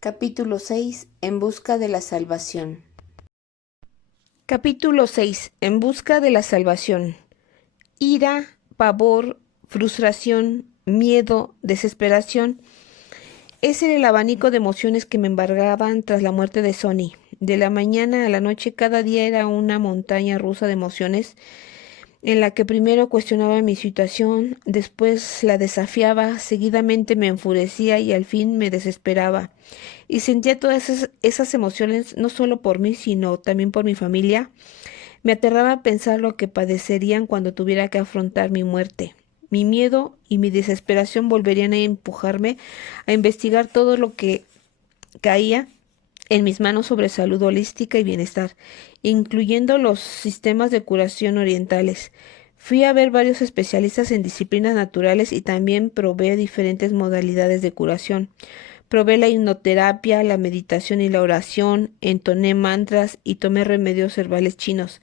Capítulo 6. En busca de la salvación. Capítulo 6. En busca de la salvación. Ira, pavor, frustración, miedo, desesperación. Ese era el abanico de emociones que me embargaban tras la muerte de Sonny. De la mañana a la noche cada día era una montaña rusa de emociones en la que primero cuestionaba mi situación, después la desafiaba, seguidamente me enfurecía y al fin me desesperaba. Y sentía todas esas emociones no solo por mí, sino también por mi familia. Me aterraba pensar lo que padecerían cuando tuviera que afrontar mi muerte. Mi miedo y mi desesperación volverían a empujarme a investigar todo lo que caía en mis manos sobre salud holística y bienestar, incluyendo los sistemas de curación orientales. Fui a ver varios especialistas en disciplinas naturales y también probé diferentes modalidades de curación. Probé la hipnoterapia, la meditación y la oración, entoné mantras y tomé remedios herbales chinos.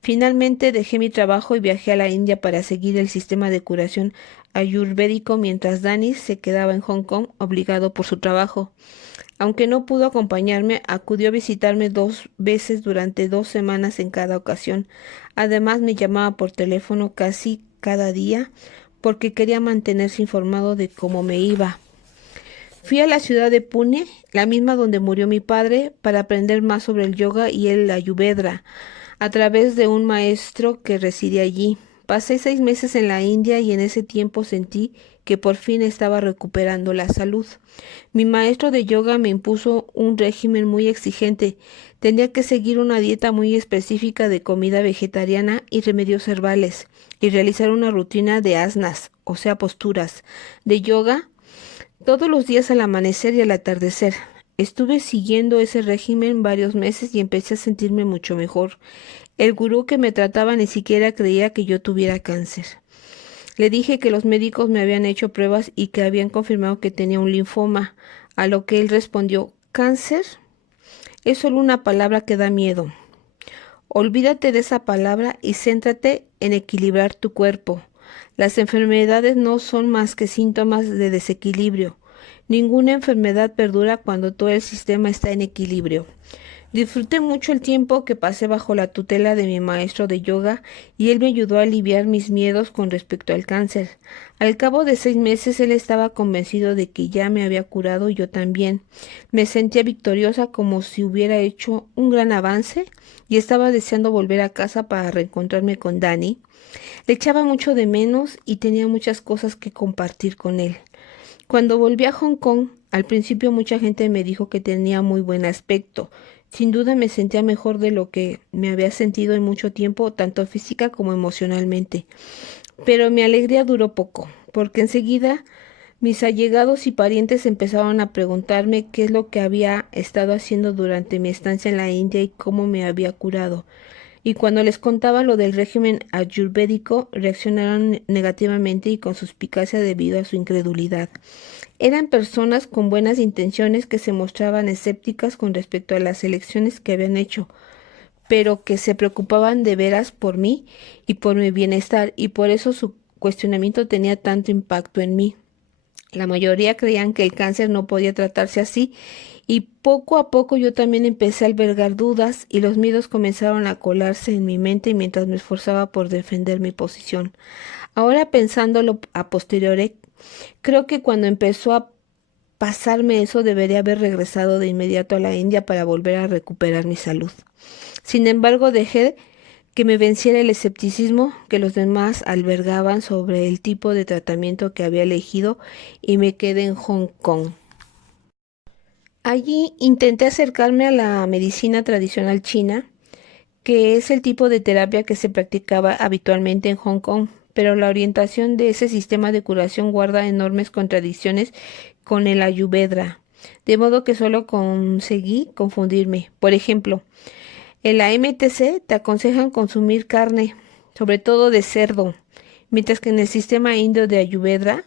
Finalmente dejé mi trabajo y viajé a la India para seguir el sistema de curación ayurvédico mientras Danny se quedaba en Hong Kong obligado por su trabajo. Aunque no pudo acompañarme, acudió a visitarme 2 veces durante 2 semanas en cada ocasión. Además, me llamaba por teléfono casi cada día porque quería mantenerse informado de cómo me iba. Fui a la ciudad de Pune, la misma donde murió mi padre, para aprender más sobre el yoga y el ayurveda, a través de un maestro que residía allí. Pasé 6 meses en la India y en ese tiempo sentí que por fin estaba recuperando la salud. Mi maestro de yoga me impuso un régimen muy exigente. Tenía que seguir una dieta muy específica de comida vegetariana y remedios herbales, y realizar una rutina de asanas, o sea, posturas, de yoga todos los días al amanecer y al atardecer. Estuve siguiendo ese régimen varios meses y empecé a sentirme mucho mejor. El gurú que me trataba ni siquiera creía que yo tuviera cáncer. Le dije que los médicos me habían hecho pruebas y que habían confirmado que tenía un linfoma, a lo que él respondió: ¿cáncer? Es solo una palabra que da miedo. Olvídate de esa palabra y céntrate en equilibrar tu cuerpo. Las enfermedades no son más que síntomas de desequilibrio. Ninguna enfermedad perdura cuando todo el sistema está en equilibrio. Disfruté mucho el tiempo que pasé bajo la tutela de mi maestro de yoga y él me ayudó a aliviar mis miedos con respecto al cáncer. Al cabo de 6 meses él estaba convencido de que ya me había curado y yo también. Me sentía victoriosa como si hubiera hecho un gran avance y estaba deseando volver a casa para reencontrarme con Danny. Le echaba mucho de menos y tenía muchas cosas que compartir con él. Cuando volví a Hong Kong, al principio mucha gente me dijo que tenía muy buen aspecto. Sin duda me sentía mejor de lo que me había sentido en mucho tiempo, tanto física como emocionalmente. Pero mi alegría duró poco, porque enseguida mis allegados y parientes empezaron a preguntarme qué es lo que había estado haciendo durante mi estancia en la India y cómo me había curado. Y cuando les contaba lo del régimen ayurvédico, reaccionaron negativamente y con suspicacia debido a su incredulidad. Eran personas con buenas intenciones que se mostraban escépticas con respecto a las elecciones que habían hecho, pero que se preocupaban de veras por mí y por mi bienestar, y por eso su cuestionamiento tenía tanto impacto en mí. La mayoría creían que el cáncer no podía tratarse así, y poco a poco yo también empecé a albergar dudas y los miedos comenzaron a colarse en mi mente mientras me esforzaba por defender mi posición. Ahora pensándolo a posteriori, creo que cuando empezó a pasarme eso debería haber regresado de inmediato a la India para volver a recuperar mi salud. Sin embargo, dejé que me venciera el escepticismo que los demás albergaban sobre el tipo de tratamiento que había elegido y me quedé en Hong Kong. Allí intenté acercarme a la medicina tradicional china, que es el tipo de terapia que se practicaba habitualmente en Hong Kong, pero la orientación de ese sistema de curación guarda enormes contradicciones con el Ayurveda, de modo que solo conseguí confundirme. Por ejemplo, en la MTC te aconsejan consumir carne, sobre todo de cerdo, mientras que en el sistema indio de Ayurveda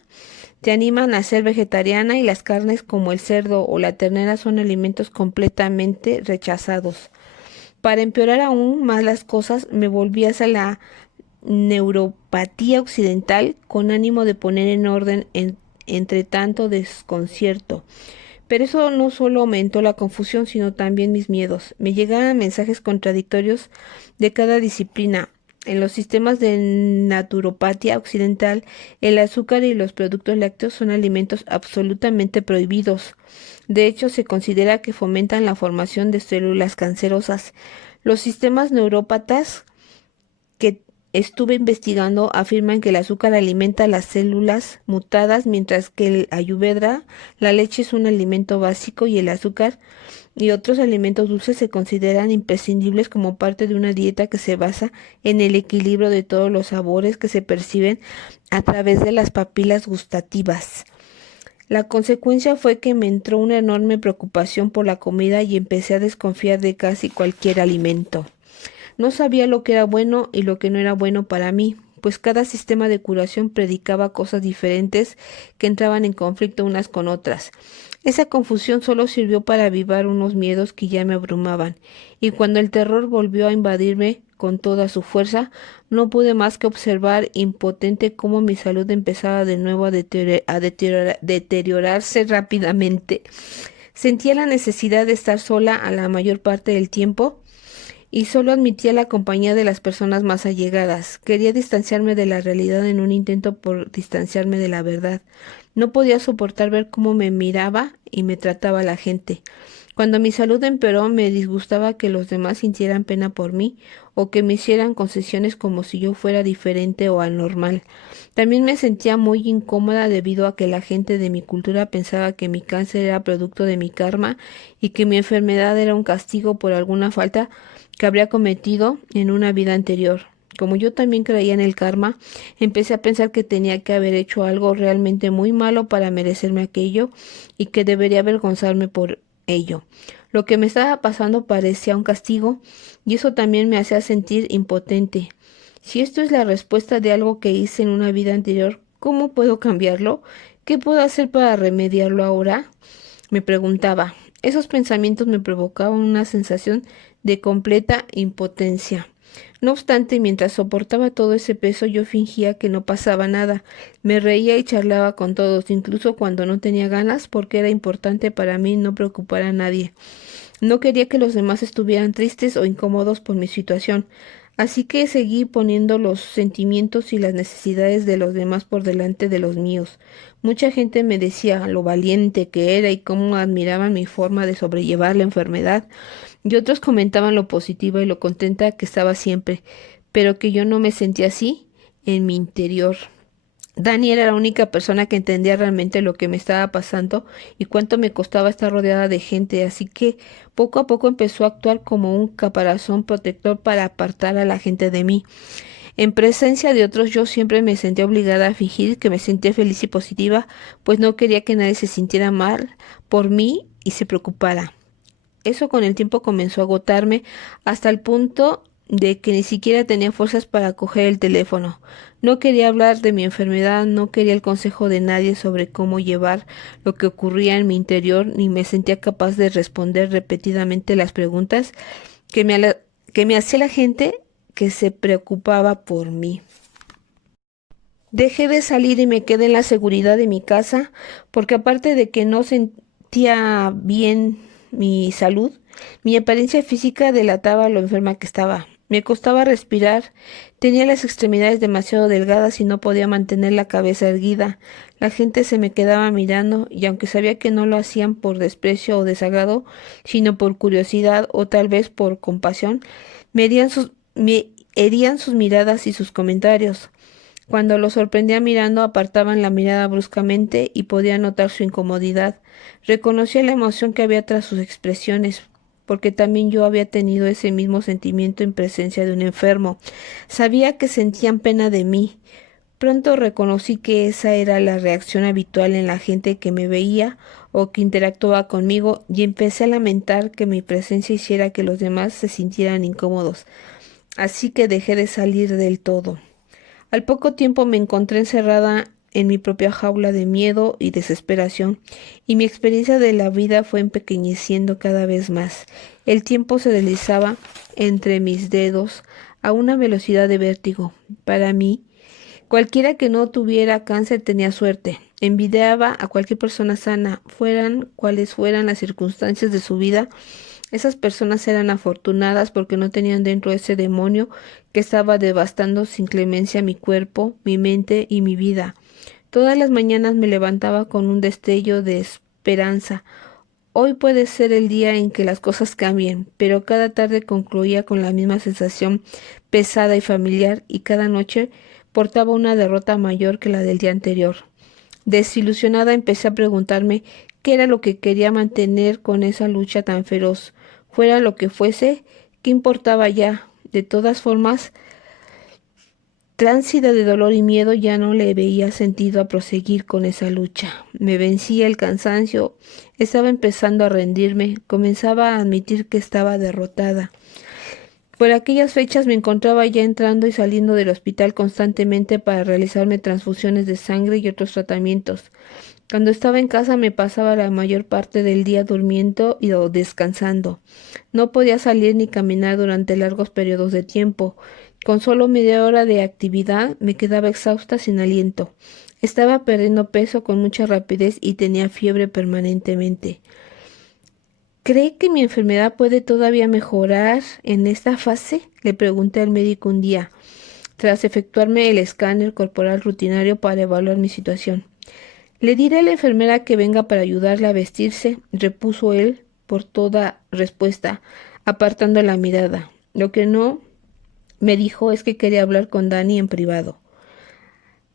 te animan a ser vegetariana y las carnes como el cerdo o la ternera son alimentos completamente rechazados. Para empeorar aún más las cosas, me volví hacia la neuropatía occidental con ánimo de poner en orden entre tanto desconcierto. Pero eso no solo aumentó la confusión, sino también mis miedos. Me llegaban mensajes contradictorios de cada disciplina. En los sistemas de naturopatía occidental, el azúcar y los productos lácteos son alimentos absolutamente prohibidos. De hecho, se considera que fomentan la formación de células cancerosas. Los sistemas neurópatas que estuve investigando afirman que el azúcar alimenta las células mutadas, mientras que el ayurveda, la leche es un alimento básico y el azúcar y otros alimentos dulces se consideran imprescindibles como parte de una dieta que se basa en el equilibrio de todos los sabores que se perciben a través de las papilas gustativas. La consecuencia fue que me entró una enorme preocupación por la comida y empecé a desconfiar de casi cualquier alimento. No sabía lo que era bueno y lo que no era bueno para mí, pues cada sistema de curación predicaba cosas diferentes que entraban en conflicto unas con otras. Esa confusión solo sirvió para avivar unos miedos que ya me abrumaban, y cuando el terror volvió a invadirme con toda su fuerza, no pude más que observar impotente cómo mi salud empezaba de nuevo a deteriorarse rápidamente. Sentía la necesidad de estar sola a la mayor parte del tiempo y solo admitía la compañía de las personas más allegadas. Quería distanciarme de la realidad en un intento por distanciarme de la verdad. No podía soportar ver cómo me miraba y me trataba la gente. Cuando mi salud empeoró, me disgustaba que los demás sintieran pena por mí o que me hicieran concesiones como si yo fuera diferente o anormal. También me sentía muy incómoda debido a que la gente de mi cultura pensaba que mi cáncer era producto de mi karma y que mi enfermedad era un castigo por alguna falta que habría cometido en una vida anterior. Como yo también creía en el karma, empecé a pensar que tenía que haber hecho algo realmente muy malo para merecerme aquello y que debería avergonzarme por ello. Lo que me estaba pasando parecía un castigo y eso también me hacía sentir impotente. Si esto es la respuesta de algo que hice en una vida anterior, ¿cómo puedo cambiarlo? ¿Qué puedo hacer para remediarlo ahora? Me preguntaba. Esos pensamientos me provocaban una sensación de completa impotencia. No obstante, mientras soportaba todo ese peso, yo fingía que no pasaba nada. Me reía y charlaba con todos, incluso cuando no tenía ganas, porque era importante para mí no preocupar a nadie. No quería que los demás estuvieran tristes o incómodos por mi situación, así que seguí poniendo los sentimientos y las necesidades de los demás por delante de los míos. Mucha gente me decía lo valiente que era y cómo admiraban mi forma de sobrellevar la enfermedad, y otros comentaban lo positiva y lo contenta que estaba siempre, pero que yo no me sentía así en mi interior. Dani era la única persona que entendía realmente lo que me estaba pasando y cuánto me costaba estar rodeada de gente, así que poco a poco empezó a actuar como un caparazón protector para apartar a la gente de mí. En presencia de otros yo siempre me sentía obligada a fingir que me sentía feliz y positiva, pues no quería que nadie se sintiera mal por mí y se preocupara. Eso con el tiempo comenzó a agotarme hasta el punto de que ni siquiera tenía fuerzas para coger el teléfono. No quería hablar de mi enfermedad, no quería el consejo de nadie sobre cómo llevar lo que ocurría en mi interior, ni me sentía capaz de responder repetidamente las preguntas que me hacía la gente que se preocupaba por mí. Dejé de salir y me quedé en la seguridad de mi casa, porque aparte de que no sentía bien mi salud, mi apariencia física delataba lo enferma que estaba. Me costaba respirar, tenía las extremidades demasiado delgadas y no podía mantener la cabeza erguida. La gente se me quedaba mirando y aunque sabía que no lo hacían por desprecio o desagrado, sino por curiosidad o tal vez por compasión, me herían sus miradas y sus comentarios. Cuando los sorprendía mirando, apartaban la mirada bruscamente y podía notar su incomodidad. Reconocía la emoción que había tras sus expresiones, porque también yo había tenido ese mismo sentimiento en presencia de un enfermo. Sabía que sentían pena de mí. Pronto reconocí que esa era la reacción habitual en la gente que me veía o que interactuaba conmigo y empecé a lamentar que mi presencia hiciera que los demás se sintieran incómodos. Así que dejé de salir del todo. Al poco tiempo me encontré encerrada en mi propia jaula de miedo y desesperación, y mi experiencia de la vida fue empequeñeciendo cada vez más. El tiempo se deslizaba entre mis dedos a una velocidad de vértigo. Para mí, cualquiera que no tuviera cáncer tenía suerte. Envidiaba a cualquier persona sana, fueran cuales fueran las circunstancias de su vida. Esas personas eran afortunadas porque no tenían dentro ese demonio que estaba devastando sin clemencia mi cuerpo, mi mente y mi vida. Todas las mañanas me levantaba con un destello de esperanza. Hoy puede ser el día en que las cosas cambien, pero cada tarde concluía con la misma sensación pesada y familiar, y cada noche portaba una derrota mayor que la del día anterior. Desilusionada empecé a preguntarme qué era lo que quería mantener con esa lucha tan feroz. Fuera lo que fuese, ¿qué importaba ya? De todas formas, tránsida de dolor y miedo, ya no le veía sentido a proseguir con esa lucha. Me vencía el cansancio, estaba empezando a rendirme, comenzaba a admitir que estaba derrotada. Por aquellas fechas me encontraba ya entrando y saliendo del hospital constantemente para realizarme transfusiones de sangre y otros tratamientos. Cuando estaba en casa me pasaba la mayor parte del día durmiendo o descansando. No podía salir ni caminar durante largos periodos de tiempo. Con solo media hora de actividad me quedaba exhausta sin aliento. Estaba perdiendo peso con mucha rapidez y tenía fiebre permanentemente. ¿Cree que mi enfermedad puede todavía mejorar en esta fase? Le pregunté al médico un día, tras efectuarme el escáner corporal rutinario para evaluar mi situación. Le diré a la enfermera que venga para ayudarla a vestirse, repuso él por toda respuesta, apartando la mirada. Lo que no me dijo es que quería hablar con Dani en privado.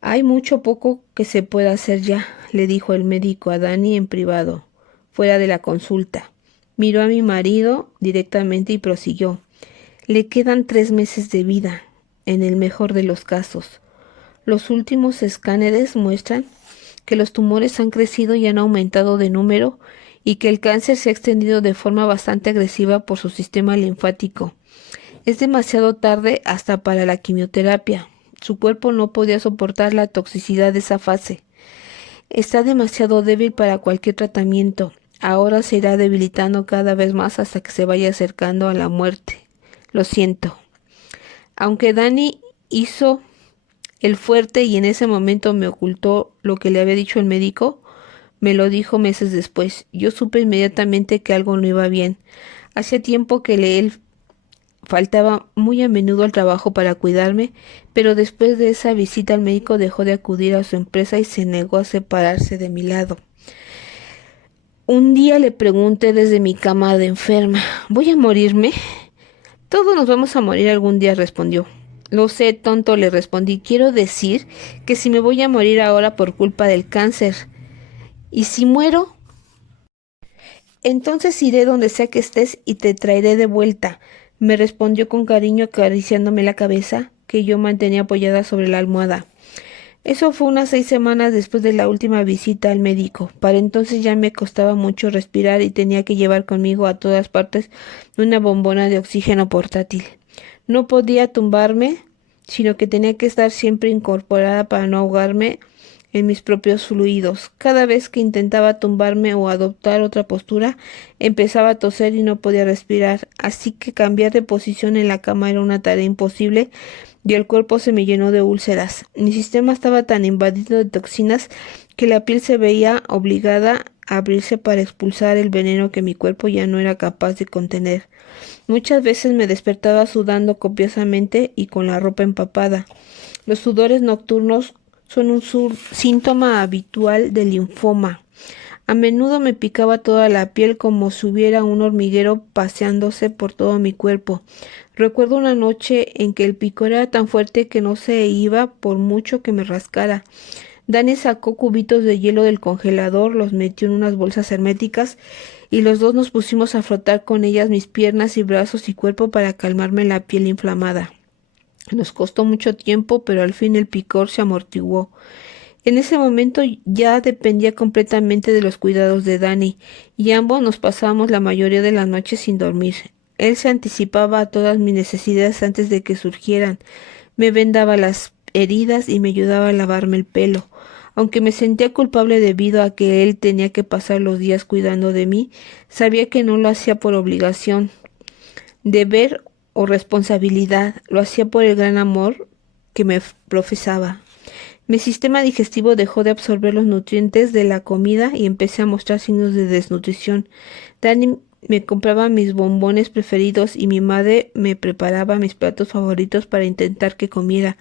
Hay mucho poco que se pueda hacer ya, le dijo el médico a Dani en privado, fuera de la consulta. Miró a mi marido directamente y prosiguió. Le quedan 3 meses de vida, en el mejor de los casos. Los últimos escáneres muestran que los tumores han crecido y han aumentado de número y que el cáncer se ha extendido de forma bastante agresiva por su sistema linfático. Es demasiado tarde hasta para la quimioterapia. Su cuerpo no podía soportar la toxicidad de esa fase. Está demasiado débil para cualquier tratamiento. Ahora se irá debilitando cada vez más hasta que se vaya acercando a la muerte. Lo siento. Aunque Dani hizo el fuerte y en ese momento me ocultó lo que le había dicho el médico, me lo dijo meses después. Yo supe inmediatamente que algo no iba bien. Hacía tiempo que él faltaba muy a menudo al trabajo para cuidarme, pero después de esa visita al médico dejó de acudir a su empresa y se negó a separarse de mi lado. Un día le pregunté desde mi cama de enferma, ¿voy a morirme? Todos nos vamos a morir algún día, respondió. Lo sé, tonto, le respondí. Quiero decir que si me voy a morir ahora por culpa del cáncer. ¿Y si muero? Entonces iré donde sea que estés y te traeré de vuelta, me respondió con cariño acariciándome la cabeza, que yo mantenía apoyada sobre la almohada. Eso fue unas 6 semanas después de la última visita al médico. Para entonces ya me costaba mucho respirar y tenía que llevar conmigo a todas partes una bombona de oxígeno portátil. No podía tumbarme, sino que tenía que estar siempre incorporada para no ahogarme en mis propios fluidos. Cada vez que intentaba tumbarme o adoptar otra postura, empezaba a toser y no podía respirar, así que cambiar de posición en la cama era una tarea imposible y el cuerpo se me llenó de úlceras. Mi sistema estaba tan invadido de toxinas que la piel se veía obligada a abrirse para expulsar el veneno que mi cuerpo ya no era capaz de contener. Muchas veces me despertaba sudando copiosamente y con la ropa empapada. Los sudores nocturnos son un síntoma habitual del linfoma. A menudo me picaba toda la piel como si hubiera un hormiguero paseándose por todo mi cuerpo. Recuerdo una noche en que el picor era tan fuerte que no se iba por mucho que me rascara. Dani sacó cubitos de hielo del congelador, los metió en unas bolsas herméticas y los dos nos pusimos a frotar con ellas mis piernas y brazos y cuerpo para calmarme la piel inflamada. Nos costó mucho tiempo, pero al fin el picor se amortiguó. En ese momento ya dependía completamente de los cuidados de Dani, y ambos nos pasábamos la mayoría de las noches sin dormir. Él se anticipaba a todas mis necesidades antes de que surgieran. Me vendaba las heridas y me ayudaba a lavarme el pelo. Aunque me sentía culpable debido a que él tenía que pasar los días cuidando de mí, sabía que no lo hacía por obligación, deber o responsabilidad, lo hacía por el gran amor que me profesaba. Mi sistema digestivo dejó de absorber los nutrientes de la comida y empecé a mostrar signos de desnutrición. Dani me compraba mis bombones preferidos y mi madre me preparaba mis platos favoritos para intentar que comiera,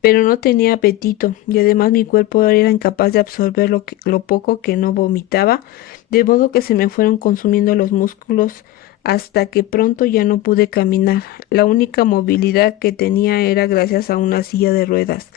pero no tenía apetito y además mi cuerpo era incapaz de absorber lo poco que no vomitaba, de modo que se me fueron consumiendo los músculos hasta que pronto ya no pude caminar. La única movilidad que tenía era gracias a una silla de ruedas.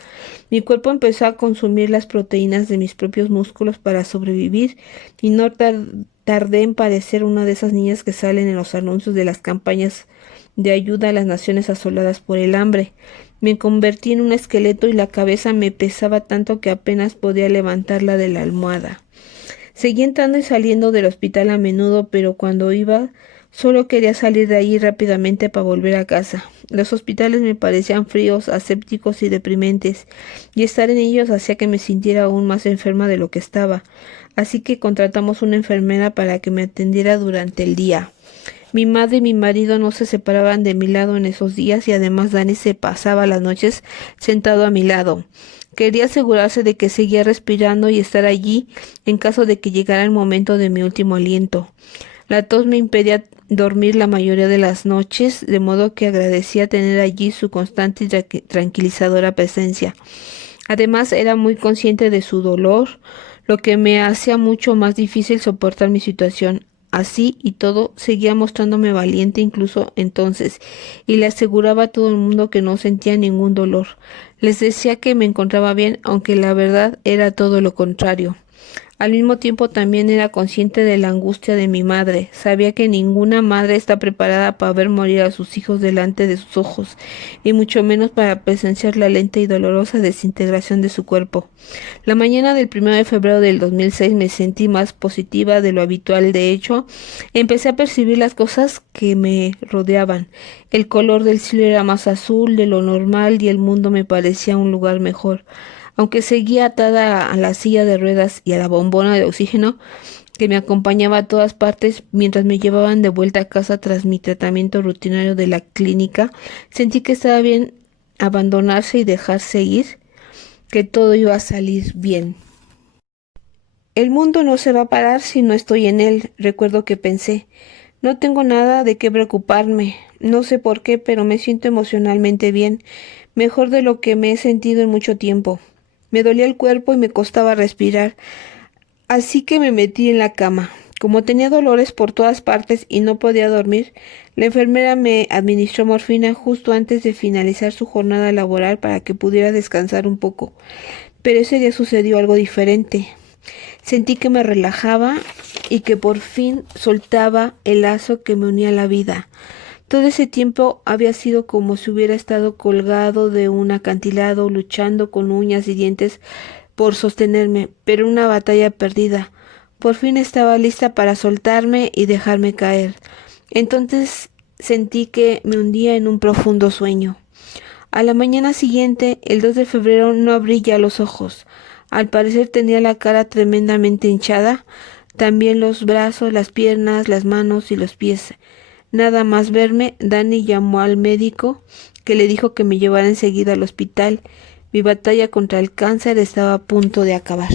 Mi cuerpo empezó a consumir las proteínas de mis propios músculos para sobrevivir y no tardé en parecer una de esas niñas que salen en los anuncios de las campañas de ayuda a las naciones asoladas por el hambre. Me convertí en un esqueleto y la cabeza me pesaba tanto que apenas podía levantarla de la almohada. Seguí entrando y saliendo del hospital a menudo, pero cuando iba solo quería salir de allí rápidamente para volver a casa. Los hospitales me parecían fríos, asépticos y deprimentes, y estar en ellos hacía que me sintiera aún más enferma de lo que estaba. Así que contratamos una enfermera para que me atendiera durante el día. Mi madre y mi marido no se separaban de mi lado en esos días y además Dani se pasaba las noches sentado a mi lado. Quería asegurarse de que seguía respirando y estar allí en caso de que llegara el momento de mi último aliento. La tos me impedía dormir la mayoría de las noches, de modo que agradecía tener allí su constante y tranquilizadora presencia. Además, era muy consciente de su dolor, lo que me hacía mucho más difícil soportar mi situación. Así y todo, seguía mostrándome valiente incluso entonces, y le aseguraba a todo el mundo que no sentía ningún dolor. Les decía que me encontraba bien, aunque la verdad era todo lo contrario. Al mismo tiempo también era consciente de la angustia de mi madre. Sabía que ninguna madre está preparada para ver morir a sus hijos delante de sus ojos, y mucho menos para presenciar la lenta y dolorosa desintegración de su cuerpo. La mañana del 1 de febrero del 2006 me sentí más positiva de lo habitual. De hecho, empecé a percibir las cosas que me rodeaban. El color del cielo era más azul de lo normal y el mundo me parecía un lugar mejor. Aunque seguía atada a la silla de ruedas y a la bombona de oxígeno que me acompañaba a todas partes mientras me llevaban de vuelta a casa tras mi tratamiento rutinario de la clínica, sentí que estaba bien abandonarse y dejarse ir, que todo iba a salir bien. El mundo no se va a parar si no estoy en él, recuerdo que pensé. No tengo nada de qué preocuparme, no sé por qué, pero me siento emocionalmente bien, mejor de lo que me he sentido en mucho tiempo. Me dolía el cuerpo y me costaba respirar, así que me metí en la cama. Como tenía dolores por todas partes y no podía dormir, la enfermera me administró morfina justo antes de finalizar su jornada laboral para que pudiera descansar un poco. Pero ese día sucedió algo diferente. Sentí que me relajaba y que por fin soltaba el lazo que me unía a la vida. Todo ese tiempo había sido como si hubiera estado colgado de un acantilado, luchando con uñas y dientes por sostenerme, pero una batalla perdida. Por fin estaba lista para soltarme y dejarme caer. Entonces sentí que me hundía en un profundo sueño. A la mañana siguiente, el 2 de febrero, no abrí ya los ojos. Al parecer tenía la cara tremendamente hinchada, también los brazos, las piernas, las manos y los pies. Nada más verme, Dani llamó al médico, que le dijo que me llevara enseguida al hospital. Mi batalla contra el cáncer estaba a punto de acabar.